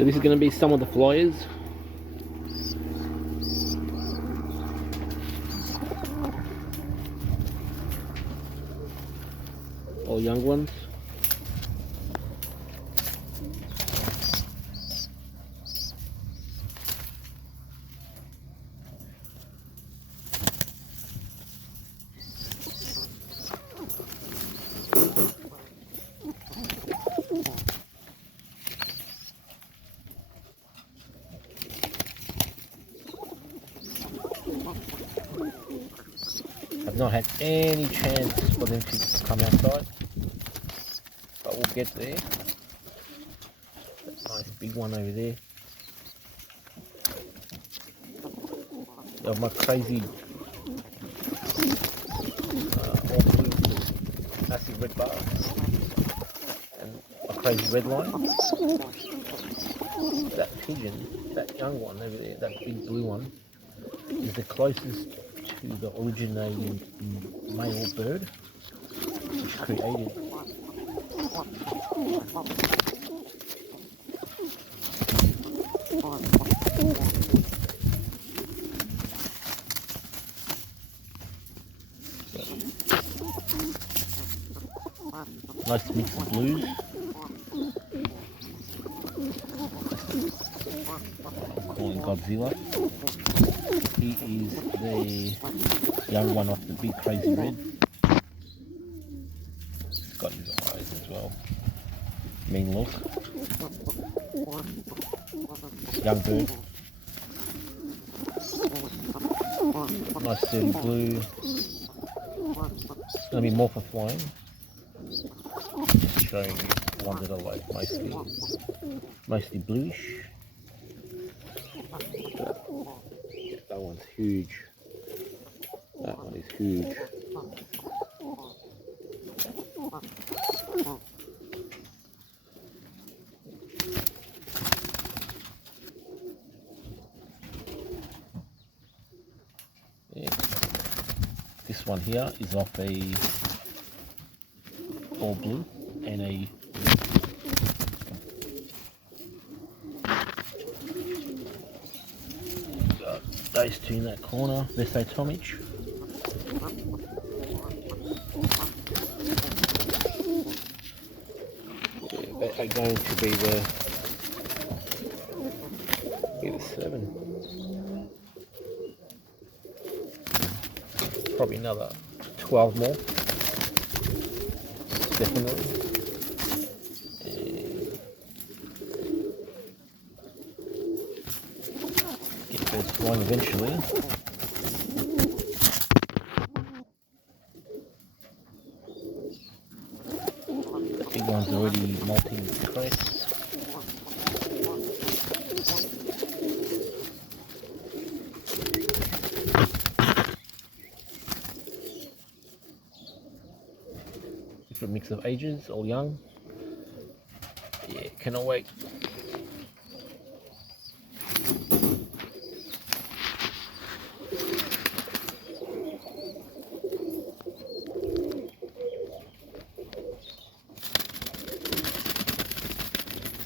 So this is going to be some of the flyers. All young ones. I've not had any chance for them to come outside, but we'll get there. That nice big one over there. Of my crazy all blue massive red bar and a crazy red line. That pigeon, that young one over there, that big blue one, is the closest to the originating male bird which created. Nice mix of blues. I'm calling Godzilla. He is the young one off the big crazy red. He's got his eyes as well. Mean look. Young bird. Nice sturdy blue. It's going to be more for flying. Just showing you ones that are like mostly bluish. That one's huge. That one is huge. Yeah. This one here is off a all blue and a those two in that corner, Vesto Tomic. Yeah, they are going to be the 7. Probably another 12 more. Definitely. Get birds flying eventually. The big one's already molting crest. Different mix of ages, all young. Yeah, cannot wait.